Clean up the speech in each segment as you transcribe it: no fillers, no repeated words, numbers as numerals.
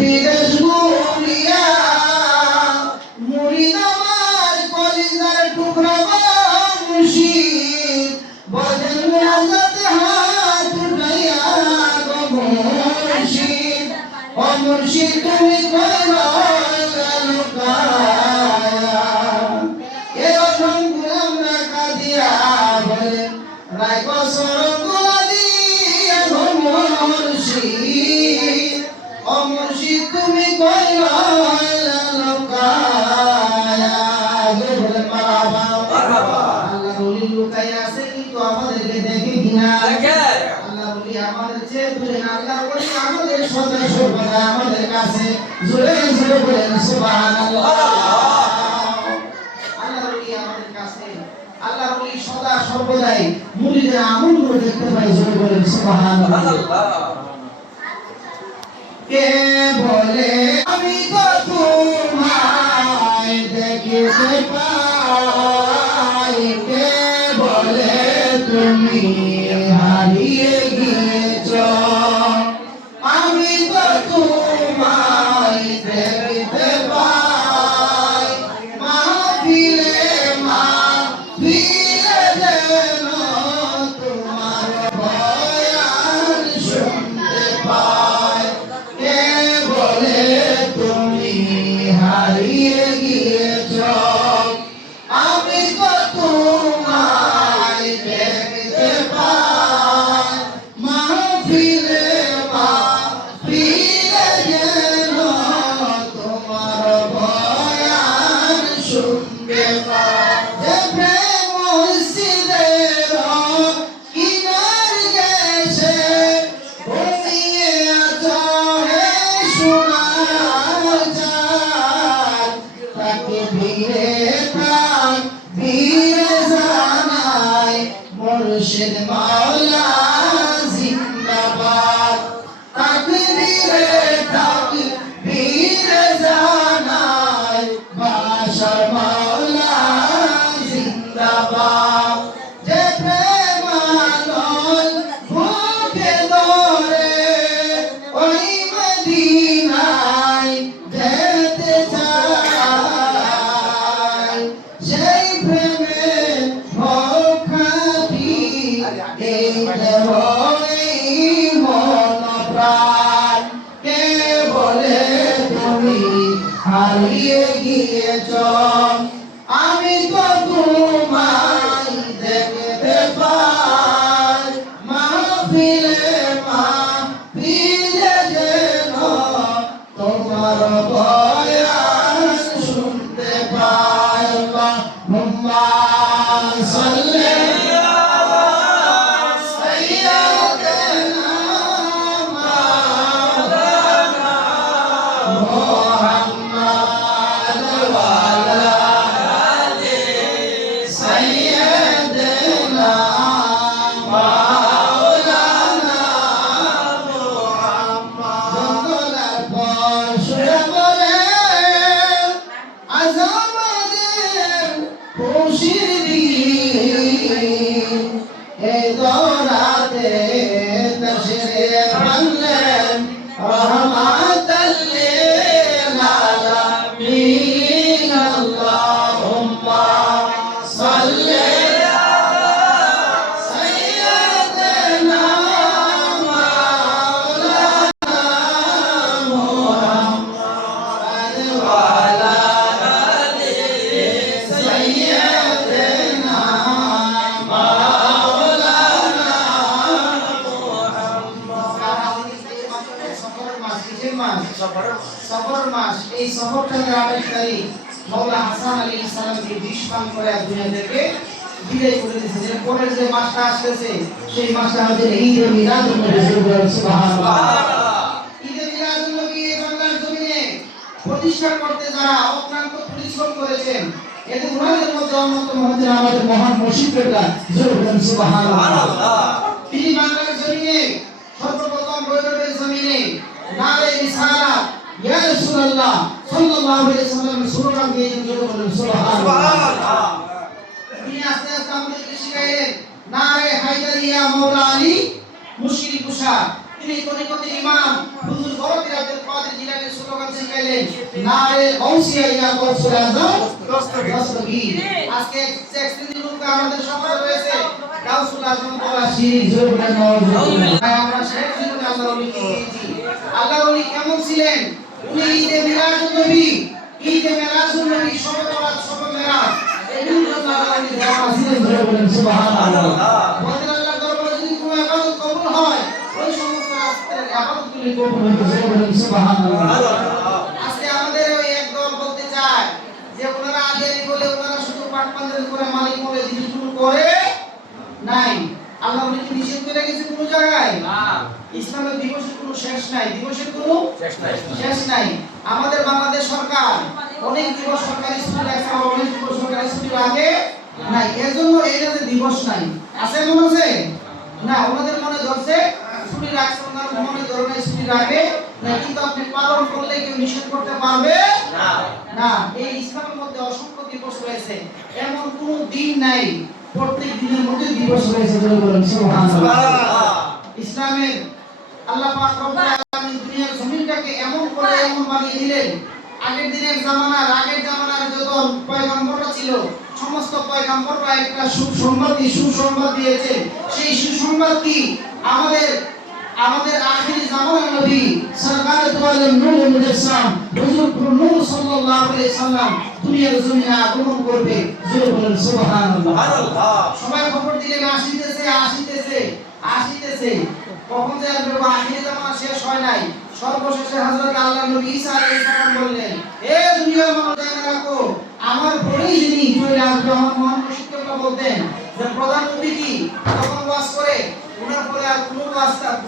বিদেশ ঘুরিয়া মুরিদ আমার কলিজার টুকরা মুর্শিদ বলেন হযরত হাত উঠাইয়া গো মুর্শিদ ও মুর্শিদ তুমি কইরা লুকায়া এরকম গুলাম রাখা দিয়া বলে রায় বছর গুলা দিয়া গো মুর্শিদ ও মুর্শিদ তুমি কইরা লুকায়া বলে মারহাবা আল্লাহ বলি লুকায়া আছে কিন্তু আমাদেরকে দেখে কিনা আল্লাহ বলি আমাদের চেয়ে দূরে না আল্লাহ বলি আমাদের সদা সর্বদা আমাদের কাছে জোরে জোরে বলেন সুবহানাল্লাহ আল্লাহ বলি আমাদের কাছে আল্লাহ বলি সদা সর্বদাই মুরিদের আমলগুলো দেখতে পাই জোরে বলেন সুবহানাল্লাহ কে বলে আমি তো তোমায় দেখতে পাই কে বলে তুমি হারিয়ে গিয়েছো আমি তো তোমায় দেখতে পাই মাহফিলে যেন তোমার বয়ান শুনতে পাই কে বলে তুমি হারিয়ে গিয়েছো আমি তো তোমায় দেখতে পাই মাহফিলে যেন তোমার বয়ান শুনতে পাই যে প্রেম মসজিদের কিনার গেছে ঘুমিয়ে আছো হে সোনার চাঁদ তাকে ভিড়ে থাক ভিড়ে জানাই মুর্শিদ মাওলা জিন্দাবাদ তাকে ভিড়ে থাক ভিড়ে জানাই বাদশাহ মাওলা জিন্দাবাদ যে প্রেমানল বুকে ধরে ওই মদিনায় যেতে চাই সেই প্রেমে ভক্তি এই দেহ এই মন প্রাণ কে বলে তুমি হারিয়ে গিয়েছো আমি তো তোমায় দেখতে পাই মাহফিলে যেন তোমার বয়ান শুনতে পাই আল্লাহুম্মা সাল্লি আলা সাইয়্যিদিনা মাওলানা মুহাম্মদ ওয়া আলা আলি সাইয়্যিদিনা মাওলানা মুহাম্মদ জঙ্গলের পশুরে বলে আজমাদের খুশিরি এই দরাতে তশরিফ আনলেন রহমাতাল লিল আলামিন আল্লাহুম্মা সাল্লি আলা সাইয়্যিদিনা মাওলানা মুহাম্মদ ওয়া আলা আলি সাইয়্যিদিনা মাওলানা সফর মাস এই সফরটাকে আবিষ্কারী মাওলা হাসান আলাইহিস সালামকে বিষ পান করে দুনিয়া থেকে বিদায় করে দিয়েছেন এর পরের যে মাসটা আসছে সেই মাসটা আমাদের ঈদে মিলাদুন নবী সুবহানাল্লাহ ঈদে মিলাদুন নবী বাংলার জমিনে প্রতিষ্ঠা করতে যারা অক্লান্ত পরিশ্রম করেছেন এদের উনাদের মধ্যে অন্যতম হচ্ছেন আমাদের মহান মুর্শিদ কেবলা সুবহানাল্লাহ তিনি বাংলার জমিনে সর্বপ্রথম বৈরবের জমিনে নারে রিসালাত ইয়া রাসূলুল্লাহ সাল্লাল্লাহু আলাইহি ওয়াসাল্লাম স্লোগান দিয়েছেন সুবহানাল্লাহ তিনি আস্তে আস্তে আমাদেরকে শিখাইলেন নারে হায়দারিয়া মাওলা আলী মুশকিল কুশা তিনি তরিকতের ইমাম হুজুর গরবির আব্দুল কাদের জিলানী লাগাইলেন নারে গাউসিয়া ইয়া গাউসুল আজম দস্তগীর। আজকে এক শ্রেণীর লোক আমাদের সমাজে রয়েছে গাউসুল আজম বলা শিরিক, জোরে বলেন নাউজুবিল্লাহ। আমরা শেখ জীবনে আল্লাহর ওলি পেয়েছি। আল্লাহর ওলি কেমন ছিলেন? উনি ঈদে মিলাদুন নবী, ঈদে মিলাদুন নবী, শবে বরাত, শবে মেরাজ, এগুলোর জন্য আল্লাহর ওলি দেওয়া ছিলেন, জোরে বলেন সুবহানাল্লাহ। বলেন আল্লাহর দরবারে যদি কোনো ইবাদত কবুল হয়, ওই সমস্ত রাস্তার ইবাদতগুলি কবুল হয়, জোরে বলেন সুবহানাল্লাহ। আজকে আমাদের ওই একদল বলতে চায় যে ওনারা আলিয়ানি বলে ওনারা শুধু পাট পাঞ্জাবি করে মালিক বলে জিনিসগুলো করে নাই। আল্লাহ ওলি কি নিষেধ করে গেছে কোনো জায়গায়? না। ইসলামের দিবসের কোনো শেষ নাই, দিবসের কোনো শেষ নাই। আমাদের বাংলাদেশ সরকার অনেক দিবস সরকারি ছুটি রাখছে, অনেক দিবস সরকারি ছুটি রাখে নাই, এজন্য এইটা যে দিবস নাই আছে মনে আছে না, ওনাদের মনে ধরছে ছুটি রাখছে, ওনার মনে ধরনের ছুটি রাখে না, কিন্তু আপনি পালন করলে কেউ নিষেধ করতে পারবে না। না, এই ইসলামের মধ্যে অসংখ্য দিবস রয়েছে, এমন কোনো দিন নাই, প্রত্যেক দিনের মধ্যে দিবস রয়েছে, বলেন সুবহানাল্লাহ। ইসলামের আল্লাহ পাক রব্বুল আলামিন দুনিয়ার জমিনটাকে এমন করে এমন বানিয়ে দিলেন, আগের জামানার যত পয়গম্বররা ছিল সমস্ত পয়গম্বররা একটা সুসংবাদ দিয়েছে। সেই সুসংবাদ কি? আমাদের আখিরি জামানার নবী সরকার দু আলম নূর মুজাসসাম হুজুর নূর সাল্লাল্লাহু আলাইহি সাল্লাম দুনিয়ার জমিনে আগমন করবে, জোরে বলেন সুবহানাল্লাহ। সবাই খবর দিলেন আসিতেছে, কখন যে আসবে? আখিরি জামানা শেষ হয় নাই, সর্বশেষে হযরত আল্লাহর নবী ঈসা আলাইহিস সালাম বললেন, এ দুনিয়ার মানুষ জেনে রাখো, আমার পরেই যিনি চলে আসবে। আমার মহান মুশরিকরা বলতেন যে প্রধান নবী কি তখন ওয়াজ করে, উনার পরে আর কোনো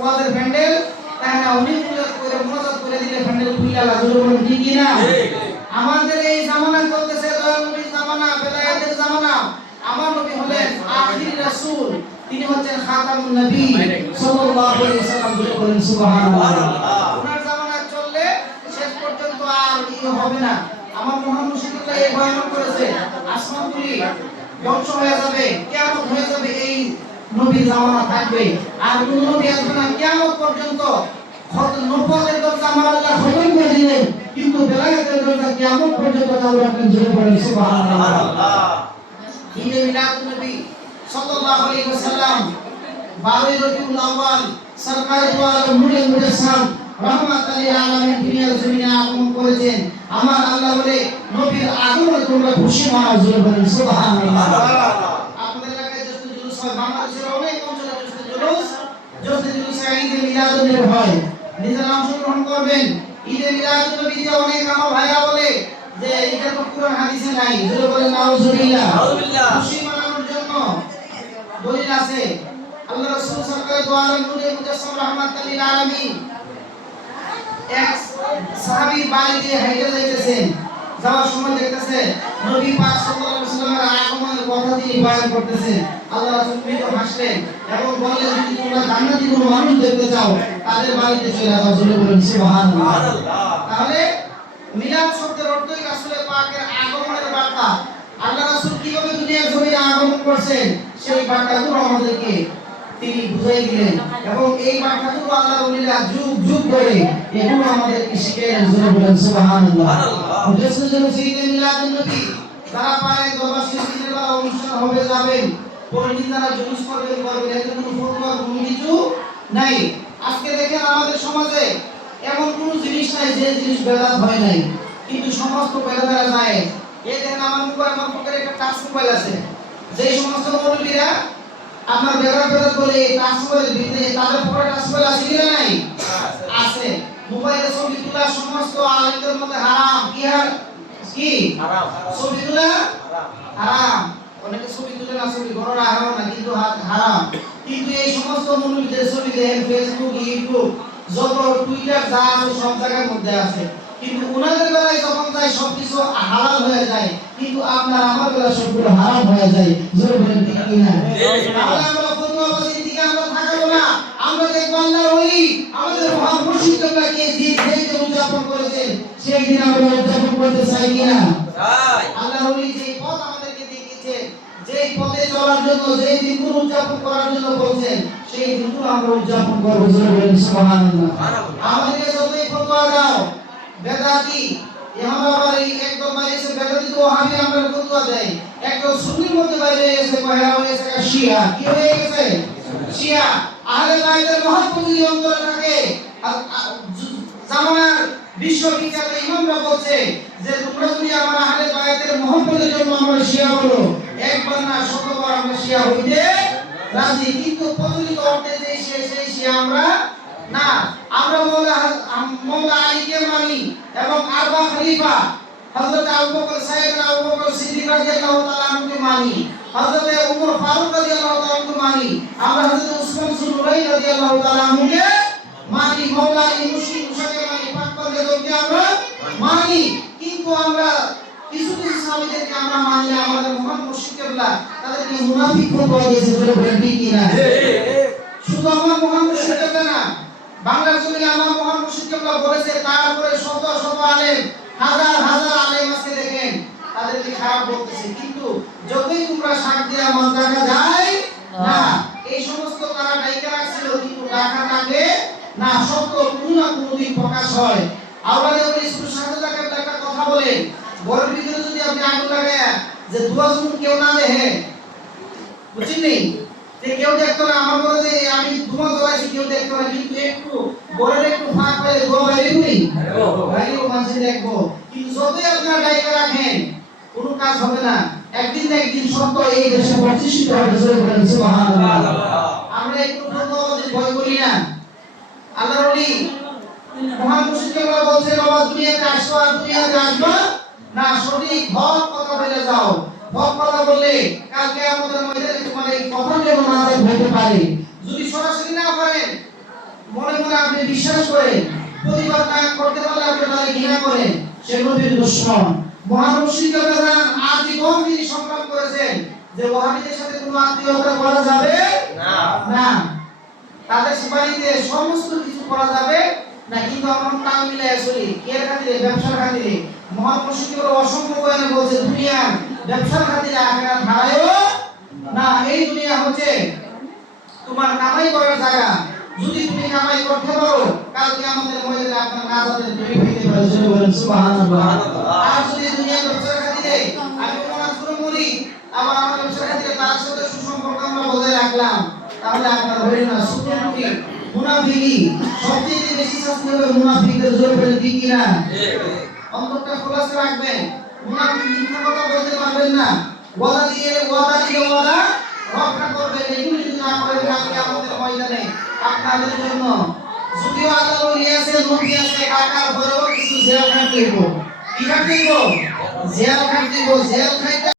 ওয়াজের প্যান্ডেল তাই না, উনি মুনাজাত করে দিলে প্যান্ডেল খুলে লাগবে, বলেন ঠিক কি না? আমাদের এই জামানা চলতেছে দয়াল নবীর জামানা, বেলায়েতের জামানা। আমার নবী হলেন আখিরি রাসূল, তিনি হচ্ছেন খাতামুন নবী সাল্লাল্লাহু আলাইহি সাল্লাম, বলেন সুবহানাল্লাহ। ওনার জামানা চললে শেষ পর্যন্ত আর হবে না। আমার মহান মুশরিকরা এই ভয়ানক করেছে, আসমানগুলি ধ্বংস হয়ে যাবে, কিয়ামত হয়ে যাবে, এই নবীর জামানা থাকবে, আর কোন নবী আসবে না কিয়ামত পর্যন্ত। নবুয়তের দরজা আমার আল্লাহ খতম করে দিলেন, কিন্তু বেলায়েতের দরজা কিয়ামত পর্যন্ত চালু রাখবেন, জোরে বলেন সুবহানাল্লাহ। ঈদে মিলাদুন নবী সাল্লাল্লাহু আলাইহি ওয়াসাল্লাম 12 রবিউল আউয়াল সরকার দু আলম নূরে মুজাসসাম রাহমাতুল লিল আলামিন দুনিয়ার জমিনে আগমন করেছেন। আমার আল্লাহ বলে নবীর আগমনে তোমরা খুশি হও, জোরে বলেন সুবহানাল্লাহ। আপনাদের এলাকায় যত জুলুস হয়, বাংলাদেশের অনেক অঞ্চলে যত জুলুস হয়, ঈদে মিলাদুন নবী হয়, নিজেরা অংশগ্রহণ করবেন। ঈদে মিলাদুন নবীতে অনেক আমার ভাইরা বলে যে এটা তো কোরআন হাদিসে নাই, জোরে বলেন নাউজুবিল্লাহ। খুশি মানানোর জন্য দলিল আছে। আল্লাহ রাসূল সরকার দু আলম নূরে মুজাসসাম রাহমাতুল লিল আলামিন এক সাহাবী বাড়ি দিয়ে হেঁটে যাইতেছেন, যাওয়ার সময় দেখতেছে নবী পাক সাল্লাল্লাহু আলাইহি ওয়াসাল্লামের আগমনের কথা তিনি বয়ান করতেছেন। আল্লাহ রাসূল মৃদু হাসলেন এবং বললেন, যদি তোমরা জান্নাতি কোনো মানুষ দেখতে চাও তাদের বাড়িতে চলে যাও, জোরে বলেন সুবহানাল্লাহ। তাহলে মিলাদ শব্দের অর্থই রাসূল পাকের আগমনের বার্তা। আল্লাহ রাসূল কিভাবে দুনিয়ার জমিনে আগমন করছেন সেই বার্তাগুলো আমাদেরকে তিনি বুঝাই দিলেন, এবং এই বার্তাগুলো আল্লাহর ওলিরা যুগ যুগ ধরে এগুলো আমাদেরকে শিখিয়েছেন, জোরে বলেন সুবহানাল্লাহ। মুজাসসাম ঈদে মিলাদুন নবী যারা পারেন দরবাসী দিনের বেলা অনুষ্ঠান হবে যাবেন, পরের যারা জুলুস করবেন, এতে কোনো ফতোয়া কোনো কিছু নাই। আজকে দেখেন আমাদের সমাজে এমন কোনো জিনিস নাই যে জিনিস বেদাত হয় নাই, কিন্তু সমস্ত বেদাতেরা যায়। এই দেখেন আমার পকেটে একটা টাচ মোবাইল আছে, যেই সমস্ত মৌলবীরা আপনার বেদাত বলে টাচ মোবাইলের ভিতরে তাদের পকেটে টাচ মোবাইল আছে কি নাই? আছে। মোবাইলে ছবি তোলা সমস্ত আলেমদের মধ্যে হারাম। কি হারাম? ছবি তোলা হারাম। অনেকে ছবি তুলে না, ছবি ঘোরা হারাম না, কিন্তু হারাম। কিন্তু এই সমস্ত মৌলবীদের ছবি দেখেন ফেসবুক, ইউটিউব, যত টুইটার যা আছে সব জায়গার মধ্যে আছে, কিন্তু ওনাদের বেলায় যখন যায় সবকিছু হালাল হয়ে যায়, কিন্তু আপনার আমার বেলায় সবগুলো হারাম হয়ে যায়, জোরে বলেন ঠিক কি না? তাহলে আমরা ফতোয়াবাজির দিকে আমরা থাকবো না। আমরা দেখব আল্লাহর ওলি আমাদের মহান মুর্শিদরা কে দিন উদযাপন করেছেন, সেই দিন আমরা উদযাপন করতে চাই কিনা? চাই। আল্লাহর ওলি যে পথ আমাদেরকে দেখিয়েছেন, যেই পথে চলার জন্য, যেই দিনগুলো উদযাপন করার জন্য বলছেন, সেই দিনগুলো আমরা উদযাপন করব, জোরে বলেন সুবহানাল্লাহ। আমাদেরকে যতই ফতোয়া দাও, বেদাতি এখন আবার এই একদম বাইরে এসে বেদাতি তো ওহাবি আমরা ফতোয়া দেয়, একদম সুন্নির মধ্যে বাইরে এসে কয়রা হয়েছে শিয়া। কি হয়ে গেছে? শিয়া। আহলে বাইতের মহব্বত যদি অন্তরে থাকে, জামানার বিশ্ববিখ্যাত ইমামরা বলছে যে তোমরা যদি আমার আহলে বাইতের মহব্বতের জন্য আমরা শিয়া বলো, একবার না শতবার আমরা শিয়া হইতে রাজি। কিন্তু প্রচলিত অর্থে যে সেই শিয়া আমরা না। আমরা মওলা আলীকে মানি এবং আরবা খলিফা হযরত আবু বকর, সাইয়েদনা আবু বকর সিদ্দিক রাদিয়াল্লাহু তাআলা আনহুকে মানি, হযরত ওমর ফারুক রাদিয়াল্লাহু তাআলা আনহুকে মানি, আমরা হযরত উসমান সুনুরাই রাদিয়াল্লাহু তাআলা আনহুকে মানি, মওলা আলী মুশাকে মানি, পাকবাদেরকে আমরা মানি। কিন্তু আমরা কিছু কিছু সাহাবীদেরকে আমরা মানি না। আমাদের মহান মুর্শিদ কেবলা তাদেরকে মুনাফিক ফতোয়া দিয়েছে বলে বলেন ঠিক কি না? শুধু আমার মহান মুর্শিদ কেবলা না, বাংলার জমিনে আমার মহান মুর্শিদ কেবলা বলেছে, তারপরে শত শত আলেম, হাজার হাজার আলেম আজকে দেখেন তাদেরকে খারাপ বলতেছে। কিন্তু যতই তোমরা শাক দেয়া মান দেখা যায় না, এই সমস্ত তারা ডাইকা রাখছিল, কিন্তু ডাকা থাকে না, সত্য কোনো না কোনোদিন প্রকাশ হয়। আওলাদে ওলি ইসুর সাথে তাকে একটা কথা বলে, ঘরের ভিতরে যদি আপনি আগুন লাগায়া যে দুয়া যখন কেউ না দেখে, বুঝছেন নি, যে কেউ দেখতো না, আমার বলে যে আমি ধোঁয়া জ্বলাইছি কেউ দেখতো না, কিন্তু একটু ঘরের একটু ফাঁক পেলে ধোঁয়া বাইরে করি বাইরেও মানুষ দেখবো। কিন্তু যতই আপনারা ডাইকা রাখেন কোনো কাজ হবে না। একদিন না একদিন সত্য এই দেশে প্রতিষ্ঠিত হবে। সুবহানাল্লাহ। আমরা একটু ভয় করি না। আল্লাহর ওলি মহান মুর্শিদ কেবলা বলছে, বাবা দুনিয়াতে আসো আর দুনিয়াতে আসবা না, সঠিক হক কথা বলে যাও। হক কথা বললে কালকে আমাদের ময়দানে তোমার এই কথা যেন না হতে পারে। যদি সরাসরি না পারেন, মনে মনে আপনি বিশ্বাস করেন, প্রতিবাদ না করতে পারলে আপনি তাদের ঘৃণা করেন, সে নবীর দুশমন। মহান মুর্শিদ কেবলা আজীবন তিনি সংগ্রাম করেছেন যে ওহাবীদের সাথে কোনো আত্মীয়তা করা যাবে না, তাদের বাড়িতে সমস্ত কিছু করা যাবে না। কিন্তু আমরা টান মিলাই চলি এর খাতিরে, ব্যবসার খাতিরে। মহান মুর্শিদ কেবলা অসংখ্য বয়ানে বলছে, দুনিয়া ব্যবসার খাতিরে আখিরাত হারায়ও না। এই দুনিয়া হচ্ছে তোমার কামাই করার জায়গা। যদি তুমি কামাই করতে পারো, কালকে আমাদের ময়দানে আপনার নাজাতের তৈরি হইতে পারে। সুবহানাল্লাহ। আর যদি দুনিয়া ব্যবসার খাতিরে আমি ওনার শুরু করি, আবার আমার ব্যবসার খাতিরে তার সাথে সুসম্পর্ক আমরা বজায় রাখলাম, তাহলে আপনার হইল না সুতরাং মুনাফিকি। সবচেয়ে বেশি শাস্তি হবে মুনাফিকদের। জোরে বলে ঠিক কি না? অন্তরটা খোলাসা রাখবেন। মুনাফিক মিথ্যা কথা বলতে পারবেন না। ওয়াদা দিয়ে ওয়াদা রক্ষা করবেন। এগুলো যদি না করেন, কালকে আমাদের ময়দানে আপনাদের জন্য যদিও আল্লাহ ওলি আছে, নবী আছে, টাকার পরেও কিছু জেল খাটতে হইব। কি খাটতে হইব? জেল খাটতে হইব। জেল খাইতে